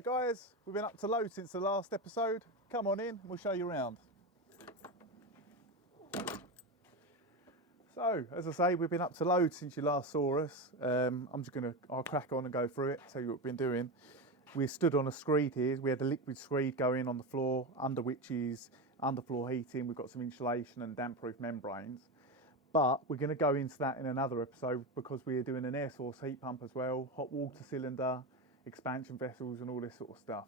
Right guys, we've been up to load since the last episode. Come on in, we'll show you around. So, as I say, we've been up to load since you last saw us. I'll crack on and go through it, tell you what we've been doing. We stood on a screed here. We had a liquid screed going on the floor, under which is underfloor heating. We've got some insulation and damp-proof membranes. But we're going to go into that in another episode because we're doing an air source heat pump as well, hot water cylinder, expansion vessels and all this sort of stuff.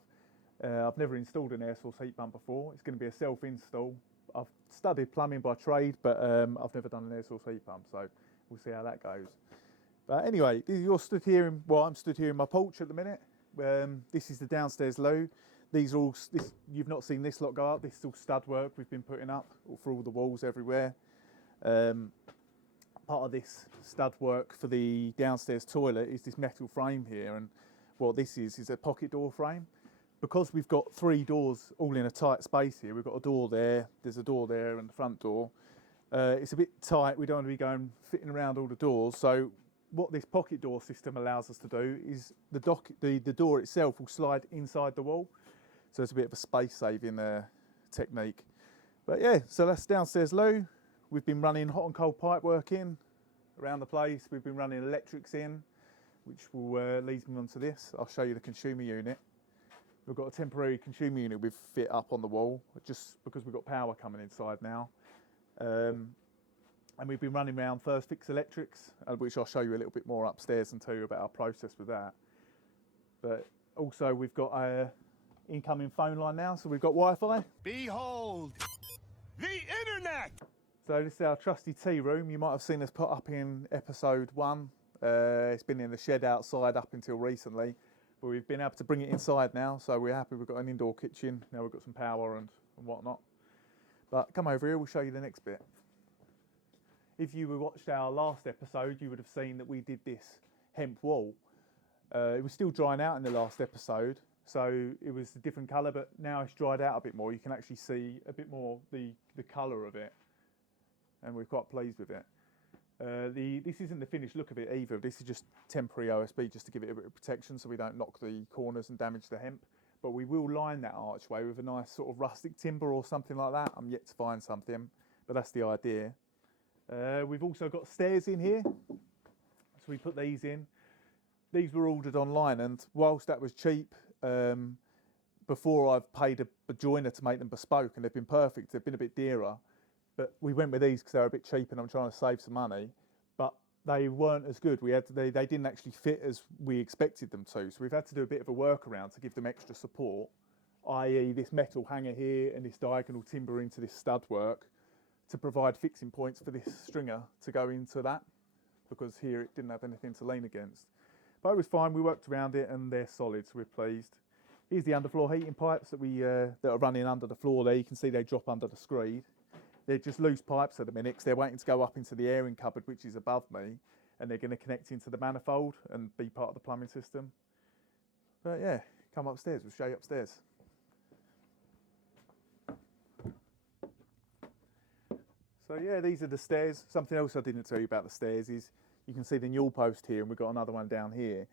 I've never installed an air source heat pump before. It's going to be a self-install. I've studied plumbing by trade, but I've never done an air source heat pump, so we'll see how that goes. But anyway, I'm stood here in my porch at the minute. This is the downstairs loo. You've not seen this lot go up. This is all stud work we've been putting up for all the walls everywhere. Part of this stud work for the downstairs toilet is this metal frame here, and what this is a pocket door frame. Because we've got 3 doors all in a tight space here, we've got a door there, there's a door there and the front door. It's a bit tight, we don't want to be fitting around all the doors, so what this pocket door system allows us to do is the door itself will slide inside the wall, so it's a bit of a space saving technique. But yeah, so that's downstairs loo. We've been running hot and cold pipe work in around the place. We've been running electrics in, which will lead me on to this. I'll show you the consumer unit. We've got a temporary consumer unit we've fit up on the wall, just because we've got power coming inside now. And we've been running around first fix electrics, which I'll show you a little bit more upstairs and tell you about our process with that. But also we've got a incoming phone line now, so we've got Wi-Fi. Behold, the internet! So this is our trusty tea room. You might have seen us put up in episode 1. It's been in the shed outside up until recently, but we've been able to bring it inside now, so we're happy we've got an indoor kitchen. Now we've got some power and whatnot. But come over here, we'll show you the next bit. If you watched our last episode, you would have seen that we did this hemp wall. It was still drying out in the last episode, so it was a different colour, but now it's dried out a bit more. You can actually see a bit more the colour of it, and we're quite pleased with it. This isn't the finished look of it either. This is just temporary OSB just to give it a bit of protection so we don't knock the corners and damage the hemp. But we will line that archway with a nice sort of rustic timber or something like that. I'm yet to find something, but that's the idea. We've also got stairs in here, so we put these in. These were ordered online, and whilst that was cheap, before I've paid a joiner to make them bespoke, and they've been perfect, they've been a bit dearer. But we went with these because they're a bit cheap and I'm trying to save some money. But they weren't as good. They didn't actually fit as we expected them to. So we've had to do a bit of a workaround to give them extra support, i.e. this metal hanger here and this diagonal timber into this stud work to provide fixing points for this stringer to go into that, because here it didn't have anything to lean against. But it was fine, we worked around it and they're solid, so we're pleased. Here's the underfloor heating pipes that are running under the floor there. You can see they drop under the screed. They're just loose pipes at the minute because they're waiting to go up into the airing cupboard, which is above me, and they're going to connect into the manifold and be part of the plumbing system. But yeah, come upstairs, we'll show you upstairs. So yeah, these are the stairs. Something else I didn't tell you about the stairs is you can see the newel post here, and we've got another one down here.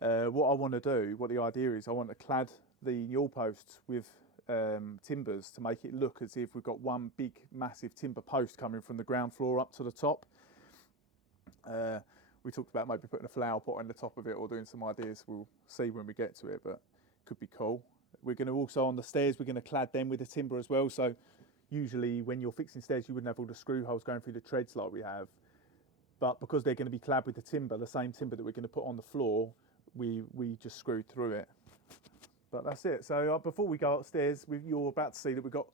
What I want to do, what the idea is, I want to clad the newel posts with timbers to make it look as if we've got one big massive timber post coming from the ground floor up to the top. We talked about maybe putting a flower pot on the top of it or doing some ideas. We'll see when we get to it, but it could be cool. We're going to also, on the stairs, we're going to clad them with the timber as well. So usually when you're fixing stairs, you wouldn't have all the screw holes going through the treads like we have. But because they're going to be clad with the timber, the same timber that we're going to put on the floor, we just screwed through it. But that's it. So before we go upstairs, you're about to see that we've got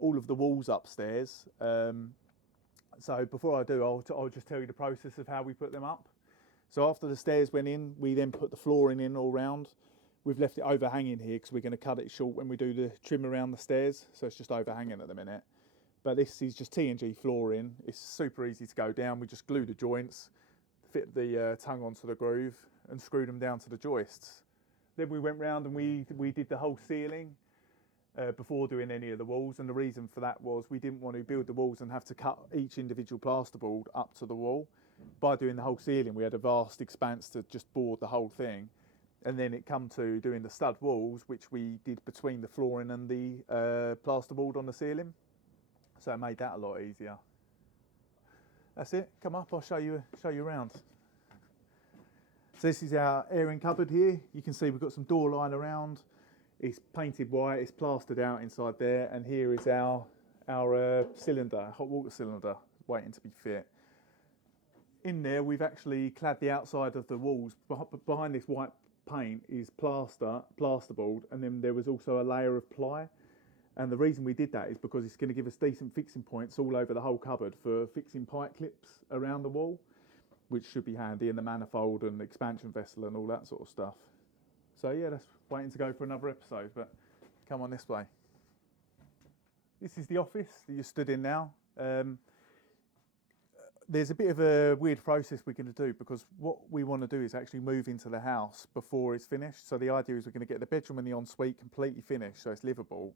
all of the walls upstairs. So before I do, I'll just tell you the process of how we put them up. So after the stairs went in, we then put the flooring in all round. We've left it overhanging here because we're going to cut it short when we do the trim around the stairs. So it's just overhanging at the minute. But this is just T&G flooring. It's super easy to go down. We just glue the joints, fit the tongue onto the groove and screw them down to the joists. Then we went round and we did the whole ceiling before doing any of the walls, and the reason for that was we didn't want to build the walls and have to cut each individual plasterboard up to the wall. By doing the whole ceiling, we had a vast expanse to just board the whole thing. And then it come to doing the stud walls, which we did between the flooring and the plasterboard on the ceiling. So it made that a lot easier. That's it. Come up, I'll show you around. So this is our airing cupboard here. You can see we've got some door line around. It's painted white, it's plastered out inside there, and here is our cylinder, hot water cylinder, waiting to be fit. In there we've actually clad the outside of the walls. Behind this white paint is plasterboard, and then there was also a layer of ply. And the reason we did that is because it's going to give us decent fixing points all over the whole cupboard for fixing pipe clips around the wall, which should be handy in the manifold and expansion vessel and all that sort of stuff. So yeah, that's waiting to go for another episode, but come on this way. This is the office that you stood in now. There's a bit of a weird process we're going to do, because what we want to do is actually move into the house before it's finished. So the idea is we're going to get the bedroom and the ensuite completely finished so it's livable.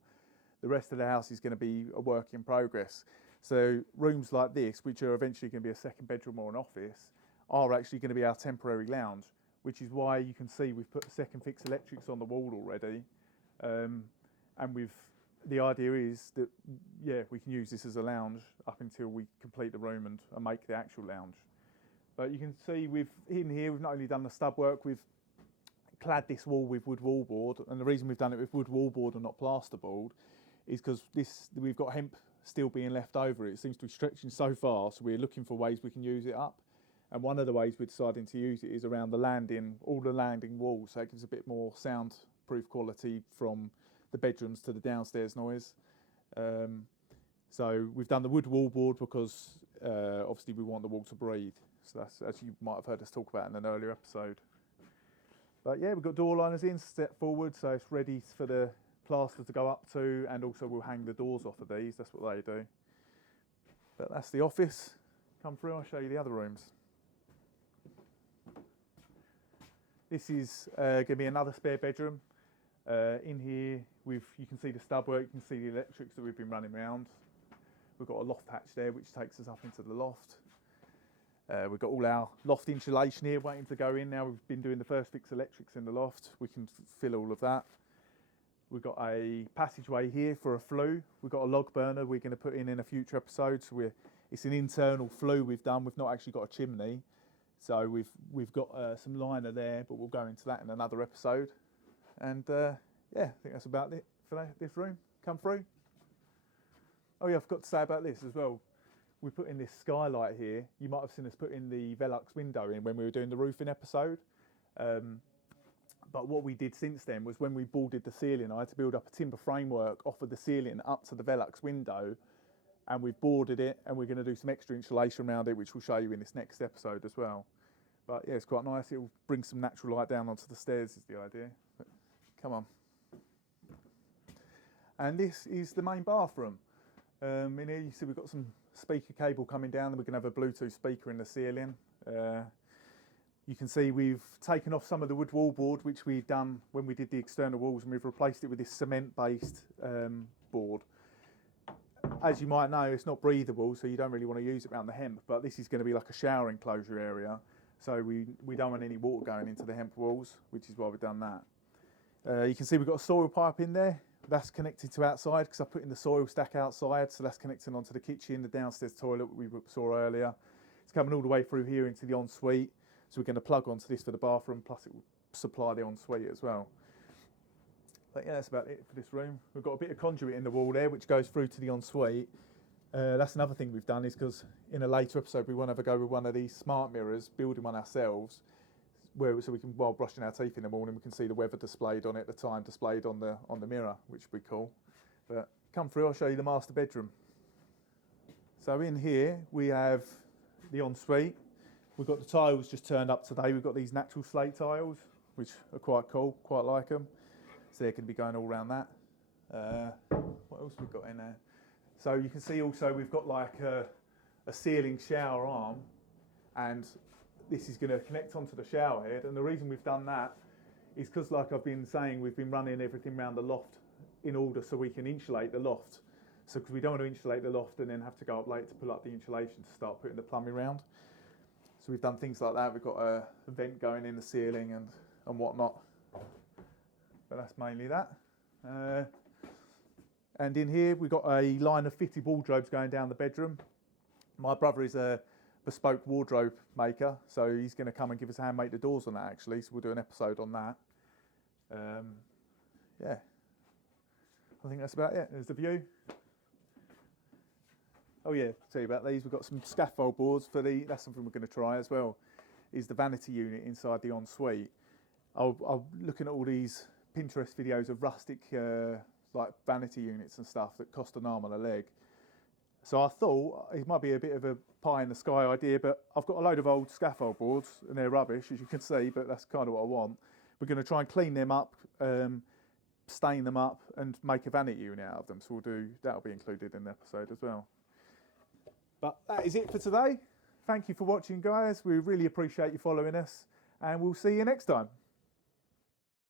The rest of the house is going to be a work in progress. So rooms like this, which are eventually going to be a second bedroom or an office, are actually going to be our temporary lounge, which is why you can see we've put second fix electrics on the wall already. And the idea is that, yeah, we can use this as a lounge up until we complete the room and make the actual lounge. But you can see in here, we've not only done the stub work, we've clad this wall with wood wallboard. And the reason we've done it with wood wallboard and not plasterboard is because we've got hemp still being left over. It seems to be stretching so far, so we're looking for ways we can use it up. And one of the ways we're deciding to use it is around the landing, all the landing walls, so it gives a bit more soundproof quality from the bedrooms to the downstairs noise. So we've done the wood wallboard because obviously we want the wall to breathe. So that's, as you might have heard us talk about in an earlier episode. But yeah, we've got door liners in, step forward, so it's ready for the plaster to go up to, and also we'll hang the doors off of these. That's what they do. But that's the office. Come through, I'll show you the other rooms. This is going to be another spare bedroom. In here, you can see the stub work, you can see the electrics that we've been running around. We've got a loft hatch there, which takes us up into the loft. We've got all our loft insulation here waiting to go in now. We've been doing the first fix electrics in the loft. We can fill all of that. We've got a passageway here for a flue. We've got a log burner we're going to put in a future episode. So it's an internal flue we've done. We've not actually got a chimney. So we've got some liner there, but we'll go into that in another episode. And yeah, I think that's about it for this room. Come through. Oh yeah, I forgot to say about this as well. We put in this skylight here. You might have seen us put in the Velux window in when we were doing the roofing episode. But what we did since then was when we boarded the ceiling, I had to build up a timber framework off of the ceiling up to the Velux window, and we've boarded it, and we're going to do some extra insulation around it, which we'll show you in this next episode as well. But yeah, it's quite nice. It'll bring some natural light down onto the stairs is the idea. But come on. And this is the main bathroom. In here you see we've got some speaker cable coming down, and we're going to have a Bluetooth speaker in the ceiling. You can see we've taken off some of the wood wallboard, which we'd done when we did the external walls, and we've replaced it with this cement-based board. As you might know, it's not breathable, so you don't really want to use it around the hemp, but this is going to be like a shower enclosure area, so we don't want any water going into the hemp walls, which is why we've done that. You can see we've got a soil pipe in there. That's connected to outside because I put in the soil stack outside, so that's connecting onto the kitchen, the downstairs toilet we saw earlier. It's coming all the way through here into the ensuite. So we're going to plug onto this for the bathroom, plus it will supply the ensuite as well. But yeah, that's about it for this room. We've got a bit of conduit in the wall there, which goes through to the ensuite. That's another thing we've done, is because in a later episode we want to have a go with one of these smart mirrors, building one ourselves, so we can, while brushing our teeth in the morning, we can see the weather displayed on it, the time displayed on the mirror, which would be cool. But come through, I'll show you the master bedroom. So in here we have the ensuite. We've got the tiles just turned up today. We've got these natural slate tiles, which are quite cool, quite like them. So they're going to be going all around that. What else we've got in there? So you can see also we've got like a ceiling shower arm, and this is going to connect onto the shower head. And the reason we've done that is because, like I've been saying, we've been running everything around the loft in order so we can insulate the loft. So because we don't want to insulate the loft and then have to go up late to pull up the insulation to start putting the plumbing around. So we've done things like that. We've got a vent going in the ceiling and whatnot. but that's mainly that. And in here we've got a line of fitted wardrobes going down the bedroom. My brother is a bespoke wardrobe maker, so he's going to come and give us a hand make the doors on that actually, so we'll do an episode on that. Yeah, I think that's about it. There's the view. Oh yeah, tell you about these. We've got some scaffold boards for that's something we're going to try as well, is the vanity unit inside the ensuite. I'm looking at all these Pinterest videos of rustic like vanity units and stuff that cost an arm and a leg. So I thought it might be a bit of a pie in the sky idea, but I've got a load of old scaffold boards and they're rubbish, as you can see, but that's kind of what I want. We're going to try and clean them up, stain them up and make a vanity unit out of them. So that'll be included in the episode as well. But that is it for today. Thank you for watching, guys. We really appreciate you following us, and we'll see you next time.